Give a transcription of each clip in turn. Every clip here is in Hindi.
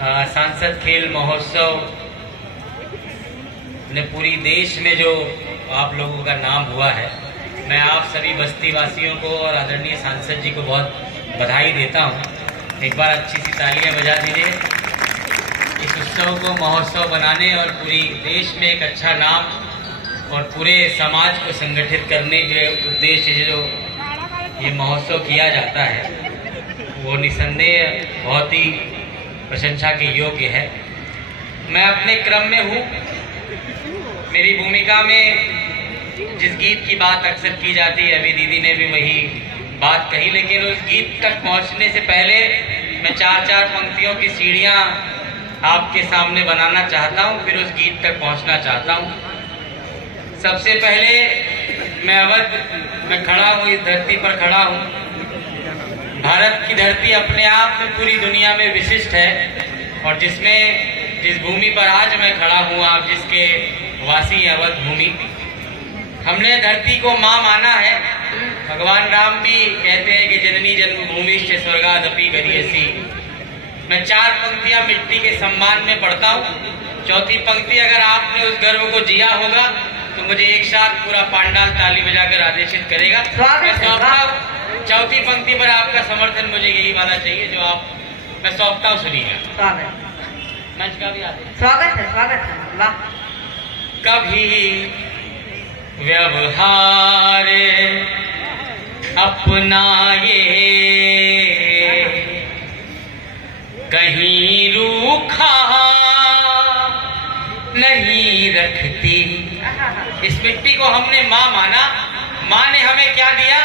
सांसद खेल महोत्सव ने पूरी देश में जो आप लोगों का नाम हुआ है, मैं आप सभी बस्ती वासियों को और आदरणीय सांसद जी को बहुत बधाई देता हूं। एक बार अच्छी सी तालियां बजा दीजिए। इस उत्सव को महोत्सव बनाने और पूरी देश में एक अच्छा नाम और पूरे समाज को संगठित करने के उद्देश्य से जो ये महोत्सव किया जाता है, वो निसंदेह बहुत ही प्रशंसा के योग्य है। मैं अपने क्रम में हूँ। मेरी भूमिका में जिस गीत की बात अक्सर की जाती है, अभी दीदी ने भी वही बात कही, लेकिन उस गीत तक पहुँचने से पहले मैं चार पंक्तियों की सीढ़ियाँ आपके सामने बनाना चाहता हूँ, फिर उस गीत तक पहुँचना चाहता हूँ। सबसे पहले मैं अवध में खड़ा हूँ, इस धरती पर खड़ा हूँ। भारत की धरती अपने आप में पूरी दुनिया में विशिष्ट है, और जिस भूमि पर आज मैं खड़ा हूँ, आप जिसके वासी हैं, अवध भूमि, हमने धरती को माँ माना है। भगवान राम भी कहते हैं कि जननी जन्मभूमिश्च स्वर्गादपि गरीयसी। मैं 4 पंक्तियाँ मिट्टी के सम्मान में पढ़ता हूँ। चौथी पंक्ति अगर आपने उस गर्व को जिया होगा तो मुझे एक साथ पूरा पांडाल ताली बजाकर आदेशित करेगा। मैं सौंपता हूँ। चौथी पंक्ति पर आपका समर्थन मुझे यही वाला चाहिए जो मैं सौंपता हूँ, सुनिएगा। मंच का भी आदेश। स्वागत है। वाह। कभी व्यवहार अपनाए, कहीं रूखा नहीं रखती। इस मिट्टी को हमने माँ माना। माँ ने हमें क्या दिया,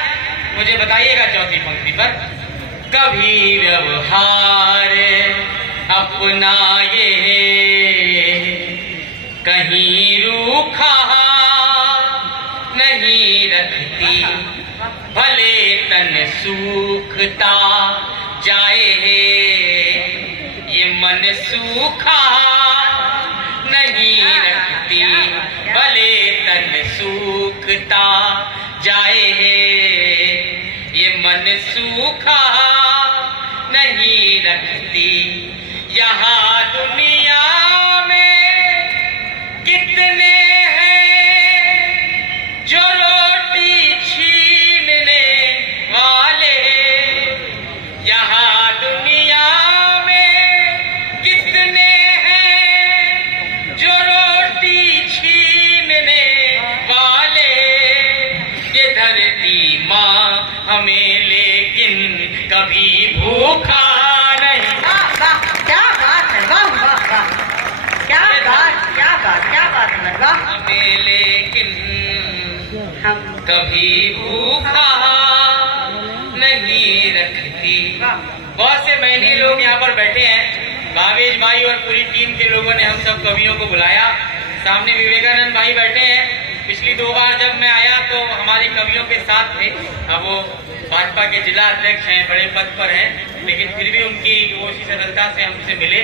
मुझे बताइएगा चौथी पंक्ति पर। कभी व्यवहार अपनाए, कहीं रूखा नहीं रखती। भले तन सूखता जाए, ये मन सूखा नहीं रखती। भले तन सूखता जाए, ये मन सूखा नहीं रखती। यहाँ दुनिया में कितने हैं जो रोटी छीनने वाले। यहाँ दुनिया में कितने हैं जो रोटी छीनने वाले। ये धरती माँ हमें लेकिन कभी भूखा नहीं। क्या बात है। वाह। क्या बात है। वाह। हमें लेकिन हम कभी भूखा नहीं रखती। बहुत से महीने लोग यहाँ पर बैठे हैं। भावेश भाई और पूरी टीम के लोगों ने हम सब कवियों को बुलाया। सामने विवेकानंद भाई बैठे हैं। पिछली 2 बार जब मैं आया तो हमारी कवियों के साथ थे। अब वो भाजपा के जिला अध्यक्ष हैं, बड़े पद पर हैं, लेकिन फिर भी उनकी वो इसी सरलता से हमसे मिले।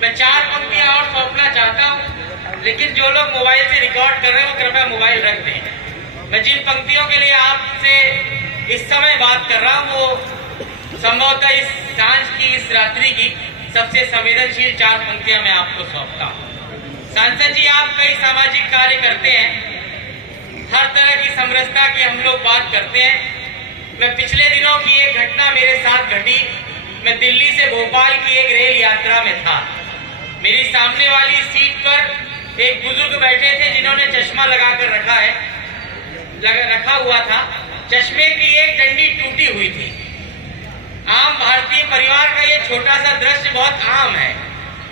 मैं 4 पंक्तियाँ और सौंपना चाहता हूँ, लेकिन जो लोग मोबाइल से रिकॉर्ड कर रहे हैं वो कृपया मोबाइल रख दें। मैं जिन पंक्तियों के लिए आपसे इस समय बात कर रहा हूँ, वो संभवतः इस सांझ की, इस रात्रि की सबसे संवेदनशील 4 पंक्तियाँ मैं आपको सौंपता हूँ। सांसद जी, आप कई सामाजिक कार्य करते हैं, हर तरह की समरसता की हम लोग बात करते हैं। मैं पिछले दिनों की एक घटना मेरे साथ घटी। मैं दिल्ली से भोपाल की एक रेल यात्रा में था। मेरी सामने वाली सीट पर एक बुजुर्ग बैठे थे जिन्होंने चश्मा लगाकर रखा हुआ था। चश्मे की एक डंडी टूटी हुई थी। आम भारतीय परिवार का ये छोटा सा दृश्य बहुत आम है,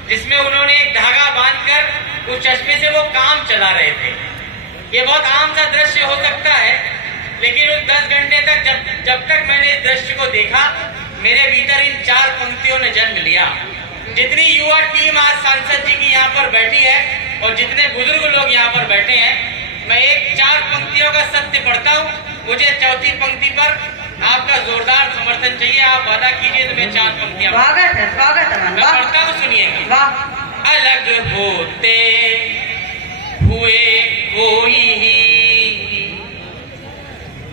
जिसमें उन्होंने एक धागा बांधकर उस चश्मे से वो काम चला रहे थे। ये बहुत आम सा दृश्य हो सकता है, लेकिन उस 10 घंटे तक जब तक मैंने इस दृश्य को देखा, मेरे भीतर इन 4 पंक्तियों ने जन्म लिया। जितनी युवा टीम आज सांसद जी की यहाँ पर बैठी है और जितने बुजुर्ग लोग यहाँ पर बैठे हैं, मैं एक 4 पंक्तियों का सत्य पढ़ता हूँ। मुझे चौथी पंक्ति पर आपका जोरदार समर्थन चाहिए। आप वादा कीजिए तो मैं 4 पंक्तियाँ। स्वागत है। मैं पढ़ता हूँ, सुनिएगा। अलग होते हुए कोई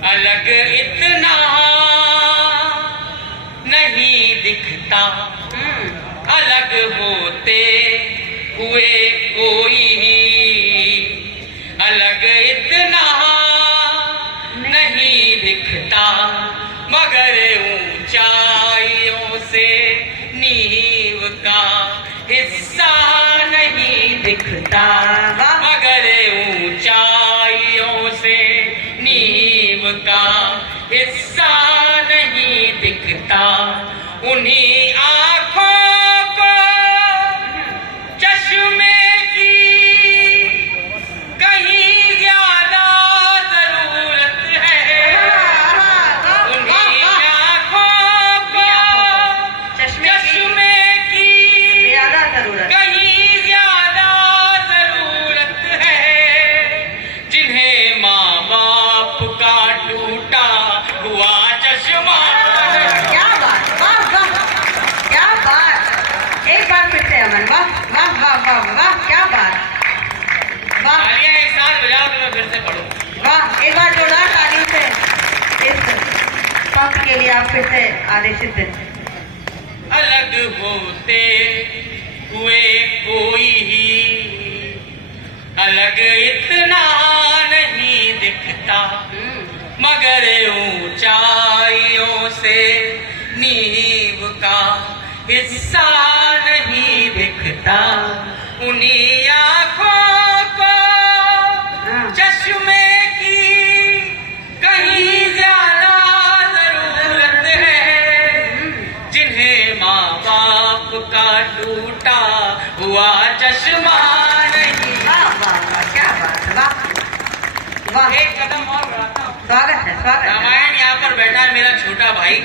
अलग इतना नहीं दिखता। अलग होते हुए कोई अलग इतना नहीं दिखता, मगर ऊंचाइयों से नींव का हिस्सा नहीं दिखता, मगर ऊंचाइयों से नींव का हिस्सा नहीं दिखता। उन्हीं आँखों को चश्मे की कहीं ज्यादा जरूरत है, उन्हीं आँखों को चश्मे की ज्यादा जरूरत कहीं ज्यादा जरूरत है, जिन्हें माँ बाप का टूटा हुआ चश्मा। क्या बात, वाह वाह, क्या बात। एक बार फिर से अमन, वाह वाह वाह वाह वाह, क्या बात, वाह तालियां एक साथ बजाओ तो मैं फिर से पढ़ूं। वाह। एक बार जोरदार तालियों से इस पंक्ति के लिए आप फिर से आदेशित हैं। अलग होते हुए कोई अलग इतना नहीं दिखता, मगर ऊंचाइयों से नींव का हिस्सा नहीं दिखता। उन्हीं आँखों को चश्मे की कहीं ज्यादा जरूरत है, जिन्हें माँ बाप का टूटा हुआ चश्मा नहीं। वाह वाह वाह, क्या बात है, वाह वाह। एक कदम और बढ़ाता हूँ। स्वागत है, स्वागत है। रामायण यहाँ पर बैठा है मेरा छोटा भाई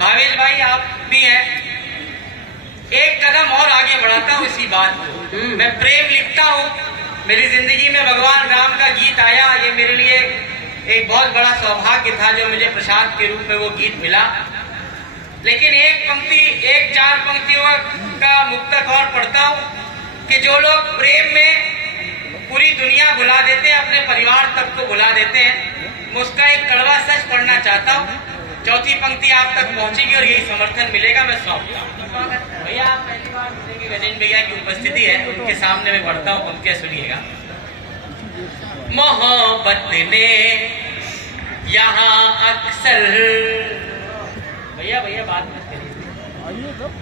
भावेश भाई, आप भी हैं। एक कदम और आगे बढ़ाता हूँ इसी बात को। मैं प्रेम लिखता हूँ, मेरी जिंदगी में भगवान राम का गीत आया, ये मेरे लिए एक बहुत बड़ा सौभाग्य था जो मुझे प्रसाद के रूप में वो गीत मिला। लेकिन एक पंक्ति, एक 4 पंक्तियों का मुक्तक और पढ़ता हूँ कि जो लोग प्रेम में पूरी दुनिया भुला देते हैं, अपने परिवार तक को भुला देते हैं, मैं उसका एक कड़वा सच पढ़ना चाहता हूँ। चौथी पंक्ति आप तक पहुंचेगी और यही समर्थन मिलेगा। मैं सौंपता हूँ। भैया आप पहली बार मिलेंगे, गजेंद्र भैया की उपस्थिति है, उनके सामने मैं पढ़ता हूँ पंक्तियां, सुनिएगा। मोहब्बत ने यहाँ अक्सर, भैया भैया बात मत करिए।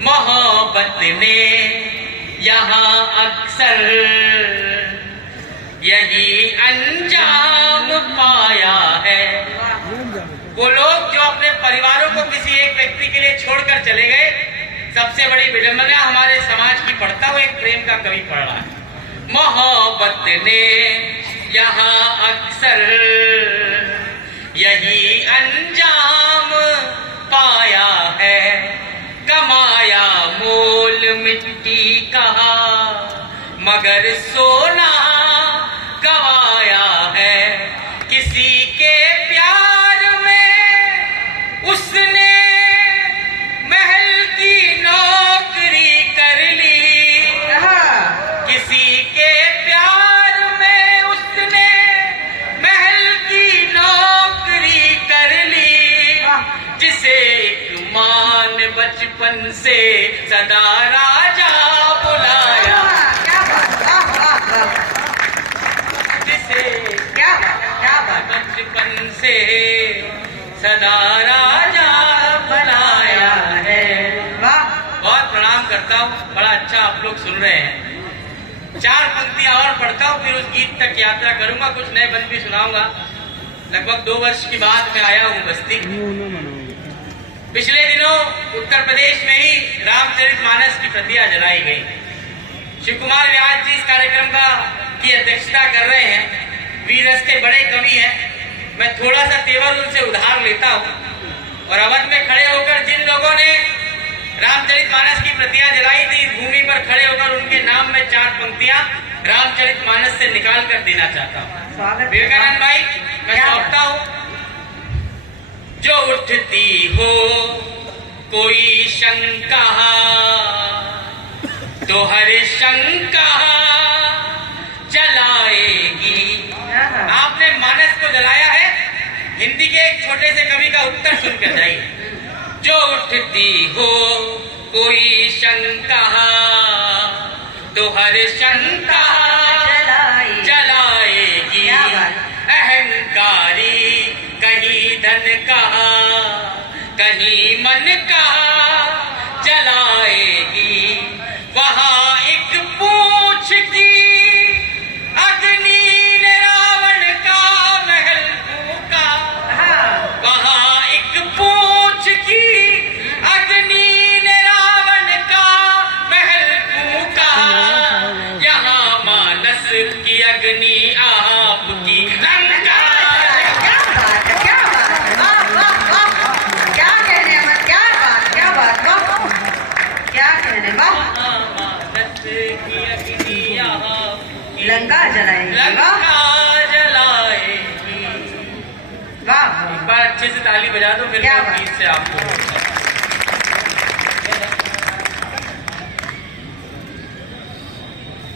मोहब्बत ने यहाँ अक्सर यही अंजाम पाया है। वो लोग जो अपने परिवारों को किसी एक व्यक्ति के लिए छोड़कर चले गए, सबसे बड़ी विडंबना हमारे समाज की। पढ़ता हुआ एक प्रेम का कवि पढ़ रहा है। मोहब्बत ने यहाँ अक्सर यही अंजाम पाया है, कमाया मोल मिट्टी का मगर सोना गवाया है। किसी के प्यार में उसने महल की नौकरी कर ली, किसी के प्यार में उसने महल की नौकरी कर ली, जिसे एक माँ ने बचपन से सदा राजा बुलाया। क्या बात, वाह वाह वाह, जिसे क्या बात, क्या बात। बचपन से सदा राजा बुलाया है। वाह, बहुत प्रणाम करता हूँ, बड़ा अच्छा आप लोग सुन रहे हैं। 4 पंक्तियां और पढ़ता हूँ, फिर उस गीत तक यात्रा करूंगा, कुछ नए बंद भी सुनाऊंगा। लगभग 2 वर्ष के बाद मैं आया हूँ बस्ती। पिछले दिनों उत्तर प्रदेश में ही रामचरितमानस की प्रतियां जलाई गई। शिव कुमार व्यास जी इस कार्यक्रम की अध्यक्षता कर रहे हैं। वीर रस के बड़े कवि हैं। मैं थोड़ा सा तेवर उनसे उधार लेता हूँ और अवध में खड़े होकर जिन लोगों ने रामचरितमानस की प्रतियां जलाई थी, इस भूमि पर खड़े होकर उनके नाम में 4 पंक्तियां रामचरितमानस से निकाल कर देना चाहता हूँ। विवेकानंद भाई, मैं सौंपता हूँ। जो उठती हो कोई शंका तो हर शंका जलाएगी। आपने मानस को जलाया है। हिंदी के एक छोटे से कवि का उत्तर सुनकर जाइए। जो उठती हो कोई शंका तो हर शंका जलाएगी। क्या बात। अहंकारी कहीं धन का कहीं मन का जलाएगी। वहाँ एक पूछ की अग्नि ने रावण का महल फूका। वहाँ एक पूछ की अग्नि ने रावण का महल फूका। यहाँ मानस की अग्नि आपकी लंका। क्या बात है, क्या बात है, वाह वाह वाह, क्या कहने अमन, क्या बात, क्या बात, वाह क्या कहने, वाह। मानस की अग्नि आपकी लंका जलाएगी, वाह लंका जलाएगी। वाह एक बार अच्छे से ताली बजा दो, फिर क्या मैं बात। गीत से आपको।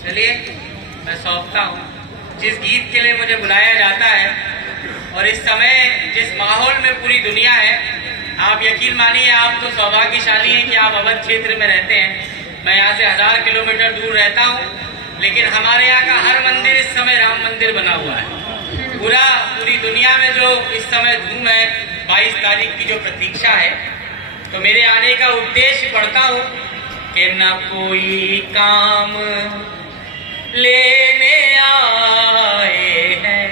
चलिए मैं सौंपता हूँ जिस गीत के लिए मुझे बुलाया जाता है। और इस समय जिस माहौल में पूरी दुनिया है, आप यकीन मानिए आप तो सौभाग्यशाली हैं कि आप अवध क्षेत्र में रहते हैं। मैं यहाँ से 1000 किलोमीटर दूर रहता हूँ, लेकिन हमारे यहाँ का हर मंदिर इस समय राम मंदिर बना हुआ है। पूरी दुनिया में जो इस समय धूम है, 22 तारीख की जो प्रतीक्षा है, तो मेरे आने का उद्देश्य पढ़ता हूँ कि न कोई काम लेने आए हैं,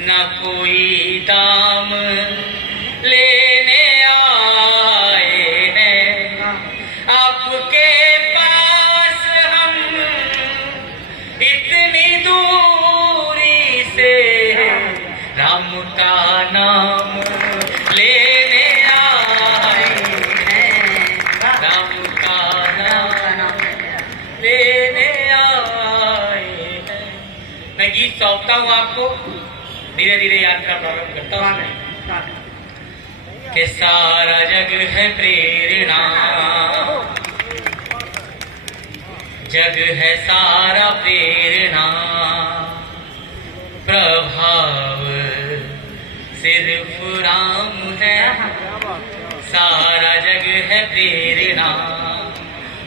न कोई दाम लेने आए हैं। आपके पास हम इतनी दूरी से राम का नाम लेने आए हैं। राम का नाम लेने आए हैं। मैं गीत सौंपता हूँ आपको, धीरे धीरे यात्रा प्रारंभ करता हूँ। कि सारा जग है प्रेरणा, जग है सारा प्रेरणा, प्रभाव सिर्फ राम है। सारा जग है प्रेरणा,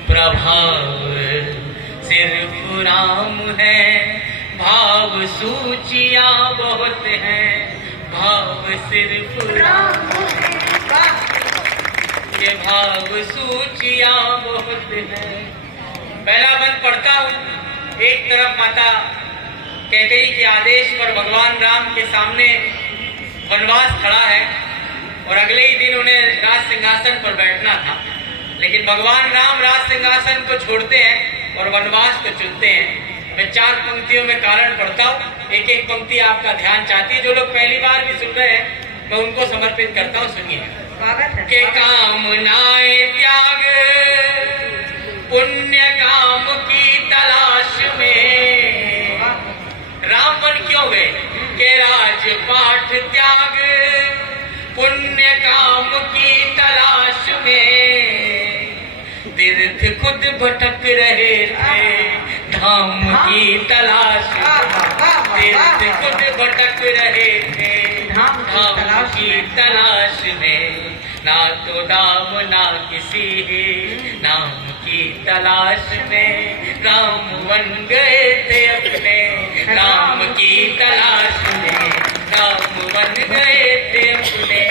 प्रभाव सिर्फ राम है। भाव सूचियाँ बहुत हैं, भाव सिर्फ राम है। ये भाव सूचियाँ बहुत हैं। पहला बंद पढ़ता हूँ। एक तरफ माता कैकेयी के आदेश पर भगवान राम के सामने वनवास खड़ा है और अगले ही दिन उन्हें राज सिंहासन पर बैठना था, लेकिन भगवान राम राज सिंहासन को छोड़ते हैं और वनवास को चुनते हैं। मैं 4 पंक्तियों में कारण पढ़ता हूँ, एक एक पंक्ति आपका ध्यान चाहती है। जो लोग पहली बार भी सुन रहे हैं मैं उनको समर्पित करता हूँ, सुनिए। के कामनाएं त्याग पुण्य काम की तलाश में राम बन क्यों गए? के राजपाठ त्याग पुण्य काम की तलाश में तीर्थ खुद भटक रहे थे धाम की तलाश में। तीर्थ खुद भटक रहे थे धाम की तलाश में। ना तो दाम ना किसी नाम की तलाश में राम बन गए थे अपने राम की तलाश में। राम बन गए थे अपने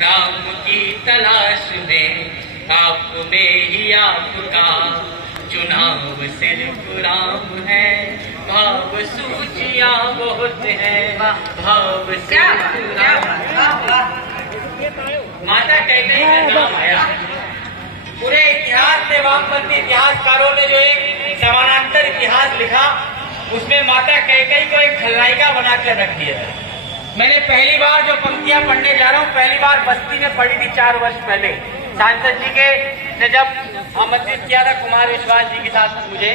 राम की तलाश में। आप में ही आपका चुनाव सिर्फ राम है। भाव सूचियाँ बहुत हैं, भाव सिर्फ राम। माता कैकेयी का नाम आया। पूरे इतिहास में वामपंथी इतिहासकारों ने जो एक समानांतर इतिहास लिखा, उसमें माता कैकेयी को एक खलनायिका बना कर रख दिया। मैंने पहली बार जो पंक्तियां पढ़ने जा रहा हूँ, पहली बार बस्ती में पढ़ी थी 4 वर्ष पहले। सांसद जी के ने जब आमंत्रित किया था कुमार विश्वास जी के साथ मुझे,